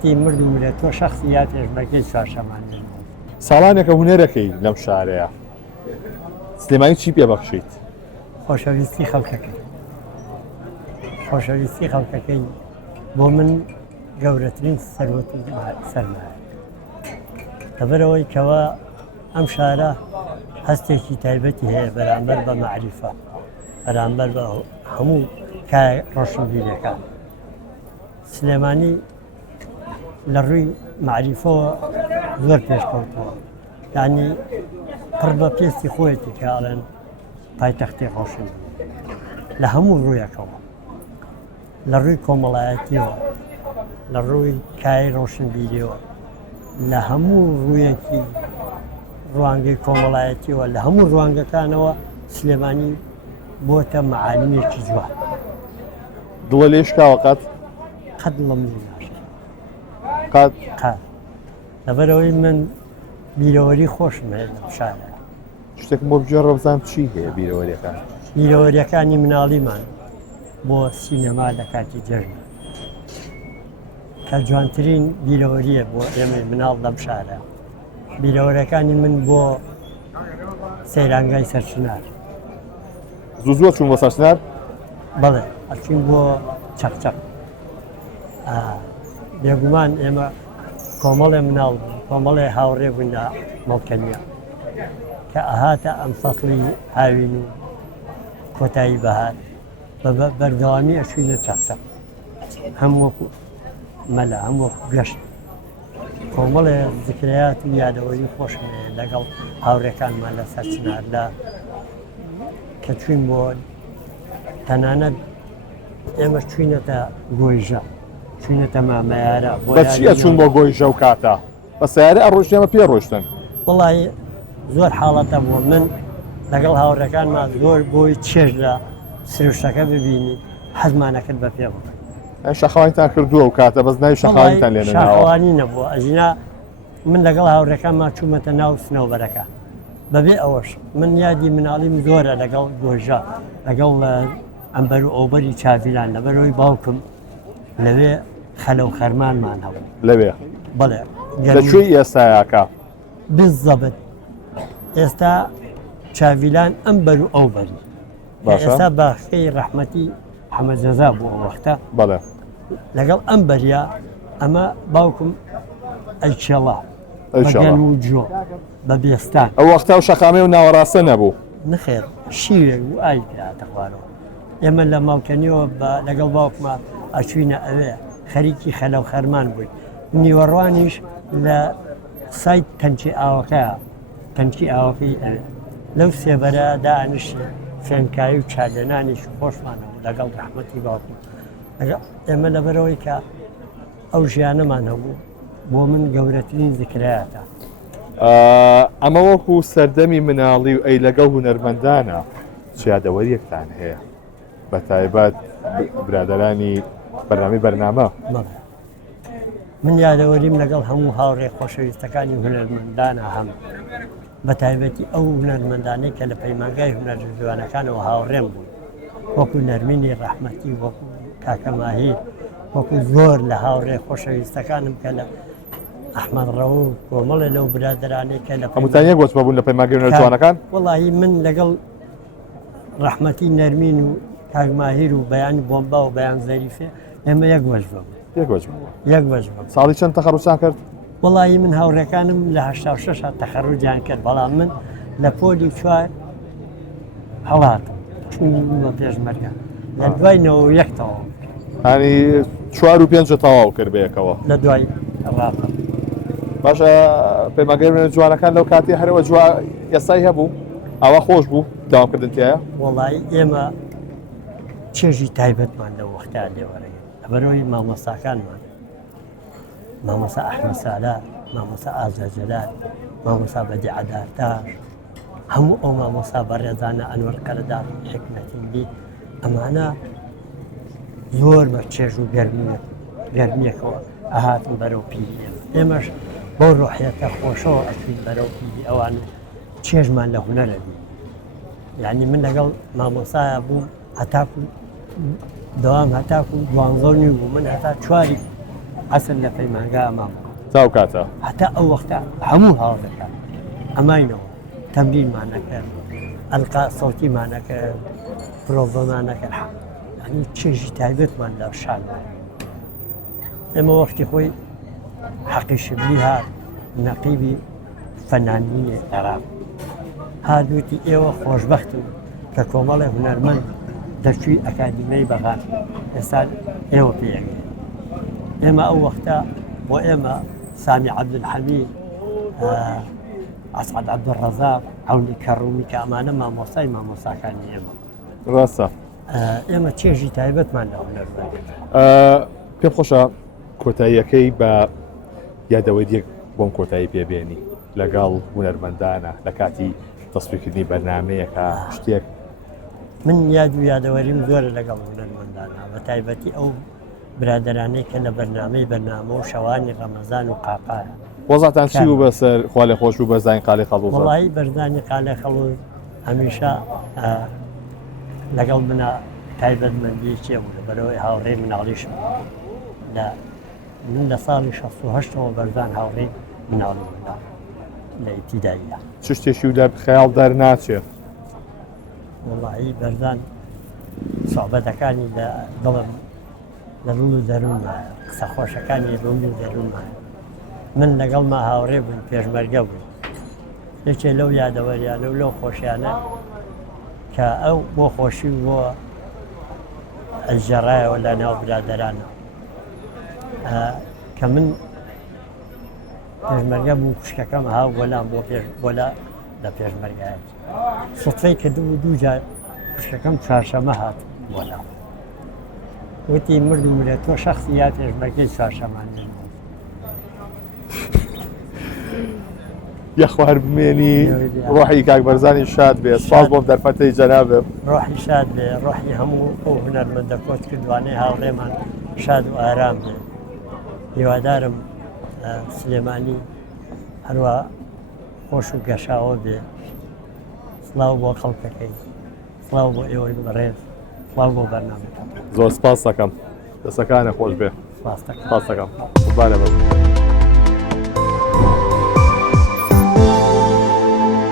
کاتی مردم لە تۆ شخصیاتێش بەگەی چوارشەمان ساڵانێکە هونەرەکەی لەم شارەیە سلێمانی چی پێبەخشیت؟ خۆشەویستی خەڵکەکەی خۆشەویستی خەڵکەکەی بۆ من گەورەترین سەروەتی سەرمایە لەبەرەوەی کەوە ئەم شارە هەستێکی تایبەتی هەیە بەرامبەر بە معریفە بەرامبەر بە هەموو کای ڕۆشنبیرەکان سلێمانی لە ڕووی معریفەوە زۆر پێشکەوتووە یعنی پڕ بە پێستی خۆیەتی کاڵێن پایتەختی ڕۆشنبیر لە هەموو ڕوویەکەوە لە ڕووی کۆمەڵایەتیەوە لە ڕووی کای ڕۆشنبیریەوە لە هەموو ڕوویەکی ڕوانگەی کۆمەڵایەتیەوە لە هەموو ڕوانگەکانەوە سلێمانی بۆتە مەعالمێکی جوان دڵە لێشکاوە قەت قەت دڵم لێ ناشێت قەت لەبەرەوەی من بیرەوەری خۆشم هەیە لەم شارە شتێکم بۆ بجێ ڕەبزان چی هەیە بیرەوەریەکان بیرەوەریەکانی مناڵیمان بۆ سینەما لە کاتی جەژن کە جوانترین بیرەوەریە بۆ ئێمە مناڵ لەم شارە بیرەوەریەکانی من بۆ سەیرانگای سەرچنار زوو چوون بۆ سەرچنار بەڵێ ئەچین بۆ چەقچەق بێگومان ئێمە کۆمەڵێ مناڵ کۆمەڵێ هاوڕێ بووین لە مەڵکەنیە کە ئەهاتە ئەم فەسڵی هاوین و کۆتایی بەهار بە بەردەوامی ئەچوینە چەقچەق هەم وەکو مەلا هەم وەکو گەشت کۆمەڵێ ذکريات و یادەوەری خۆشم هەیە لەگەڵ هاوڕێکانمان لە سەرچنار لە کە چوین بۆ تەنانەت ئێمە چوینەتە گۆیژە چوینەتە مامەیارە بەچیە چوون بۆ گۆیژە و کاتە بە سیارە ئەڕۆژێمە پێ ڕۆشتن وڵی زۆر حاڵەتە بۆ من لەگەڵ هاوڕەکانمان زۆر بۆی چێژ لە سروشتەکە ببینی حەزمانەکرد بە پێ بڵێ شەخەوانیتان کردووە و کاتە بەس ناوی شەخەوانیتان لێنەوە شەخەوانی نەبووە ئەژینا من لەگەڵ هاوڕەکانمان چوومەتە ناو سنەوبەرەکە بەبێ ئەوەش من یادی مناڵیم زۆرە لەگەڵ گۆژە لەگەڵ ئەمبەر و ئەوبەری چاویلان لەبەرەوەی باوکم لەوێ خەلە و خەرمانمان هەبوو لەوێ بەڵێ لەکوێ ئێستایاکە بالضبط ئێستا چاویلان ئەمبەر و ئەوبەری ئێستا باخەی ڕەحمەتی حەمەجەزا بوو ئەو وەختە بەڵێ لەگەڵ ئەم بەریا ئەمە باوکم ئەیچێڵا بەگەن و جۆ بە بێستان ئەو وەختە و شەقامێ و ناوەڕاستە نەبوو نخێر شیوێ و ئای پێاتەخوارەوە ئێمە لە ماڵکەنیەوە لەگەڵ باوکمە ئەچوینە ئەوێ خەریکی خەلە و خەرمان بووین نیوەڕوانیش لە سایت تەنکی ئاوەکەیە تەنکی ئاوەکەی ئەوێ لەو سێبەرە دانیش فێنکایی و چادێنانیش خۆشمانەوە لەگەڵ ڕەحمەتی باوکم ئێمە لەبەرەوەی کە ئەو ژیانەمان هەبوو بۆ من گەورەترین ذکرایەتە ئەمە وەکو سەردەمی مناڵی و ئەی لەگەڵ هونەرمەندانە چیادەوەریەکتان هەیە بە تایبەت برادەرانی بەرنامەی بەرنامە من یادەوەریم لەگەڵ هەموو هاوڕێ خۆشەویستەکانی هونەرمەندانە هەم بە تایبەتی ئەو هونەرمەندانەی کە لە پەیمانگای هونەر جوانەکانەوە هاوڕێم بوون وەکو نەرمینی ڕەحمەتی وەکو کاکەماهی وەکو زۆر لە هاوڕێ خۆشەویستەکانم کە لە ئەحمەدڕەوە و کۆمەڵێ لەو برادرانەی کە لە هەمووتان یەک وەچمە بوون لە پەیمانگای هونەر جوانەکان وەڵاهی من لەگەڵ ڕەحمەتی نەرمین و کاکماهیر و بەیانی بۆمبا و بەیان زەریفێ ئێمە یەک وەجبە یەک وەجبە ساڵی چەند تەخەڕوسان کرد وەڵاهی من هاوڕێکانم لە 86 تەخەڕوجیان کرد بەڵام من لە پۆلی 4 هەڵاتم چوونمە پێشمەرگە لە دوای 91ەوە ینی 4 و 5 تەواو کرد بەیەکەوە لە دوای ڕاتە باشە پەیمانگای هونەر جوانەکان لەو کاتی هەرەوە جووا ئێستای هەبوو ئەوە خۆش بوو داوامکردن تایە وەڵاهی ئێمە چێژی تایبەتمان لەو وەختا لێوەرەگەن لەبەرەوەی مامۆستاکانمان مامۆستا ئەحمەد سالار مامۆستا ئازا جەلال مامۆستا بەدی عەدالتار هەموو ئەو مامۆستا بەڕێزانە ئەنوەر قەرەدار حکمەتیندی ئەمانە زۆر بە چێژ و گەرمیەکەوە ئەهاتن بەرەو پیری ئێمەش بۆ ڕۆحیەتە خۆشەوە ئەچین بەرەو پیری ئەوانە چێژمان لە هونەرە بی یعنی من لەگەڵ مامۆسایە بووم هەتاکو دەوام هەتاکو 12 بوو من هەتا 4 عسل لە پەیمانگا ئەمام تاو کاتە حتا ئەو وەختە هەموو هاوڵەکان ئەماینەوە تەمرینمان نەکرد ئەلقا سەوتیمان نەکرد پرۆڤەمان نەکرد ینی چێژی تایبەتمان لە شان ئێمە وەختی خۆی حەقی شبلی هات نەقیبی فەنانینی عێراق هادووتی ئێوە خۆشبەختن کە کۆمەڵی هونەرمەند دەرچووی ئەکادیمەی بەغان ئێستا ئێوە پێگەین ئێمە ئەو وەختە بۆ ئێمە سامی عەبدولحەمید ئەسعەد عەبدولڕەزاق عەونی کەڕوومی کە ئەمانە مامۆستای مامۆستاکانی ئێمە ڕاستە ئێمە چێژی تایبەتمان لە هونەرمەند پێم خۆشە کۆتاییەکەی بە یادەوەی یەک بۆم کۆتایی پێبێنی لەگەڵ هونەرمەندانە لە کاتی تەسویرکردنی بەرنامەیەکە شتێک من یاد و یادەوەریم زۆرە لەگەڵ هونەرمەندانە بە تایبەتی ئەو برادرانەی کە لە بەرنامە و شەوانی ڕەمەزان و قاقایە وەزاتان چی بوو بەسەر خوا لێ خۆش بوو بەرزانی قاڵی خەڵوزە وەڵی بەرزانی قالێ خەڵوز هەمیشە لەگەڵ منە تایبەتمەندی چێ بوو لەبەرەوەی هاوڕێ مناڵیشم من لە ساڵی 1970ەوە بەرزان هاوڕێ مناڵی منە لە ئیبتیداییە چ شتێکی و خەیاڵ دەرناچێت وڵی بەرزان سۆحبەتەکانی لە دڵم لە ڕوو و دەروونمایە قسە خۆشەکانی ڕووی و دەروونمایە من لەگەڵ ما هاوڕێ بوون پێشمەرگە بوون یەکێ لەو یادەوەریانە و لەو خۆشیانە کە ئەو بۆ خۆشی بۆ ئەجێڕایەوە لە ناو برادەرانە کە من پێشمەرگە بوو خوشکەکەم هاو بۆلام بۆلا لە پێشمەرگایەت سوتفەی کردبوو دووجار خوشکەکەم چوارشەمە هات بۆلام وتی مردم لە تۆ شخصی یا پێشمەرگەی چوارشەمان یەخوار بمێنی ڕۆحی کاک بەرزانی شاد بێ سپاس بۆم دەرفەتەی جەنابێ ڕۆحی شاد بێ ڕۆحی هەموو ئەو هونەرمەندە کۆت کردوانەی هاوڕێمان شاد و ئارام بێ هیوادارم سلێمانی هەروە خۆش و گەشاوە بێ سڵاو بۆ خەڵکەکەی سڵاو بۆ ئێوەی بەڕێز سڵاو بۆ بەرنامەکە زۆر سپاس دەکەم دەستەکانە خۆش بێ سپاس دەکەم سپاس دەکەم قوربانە بە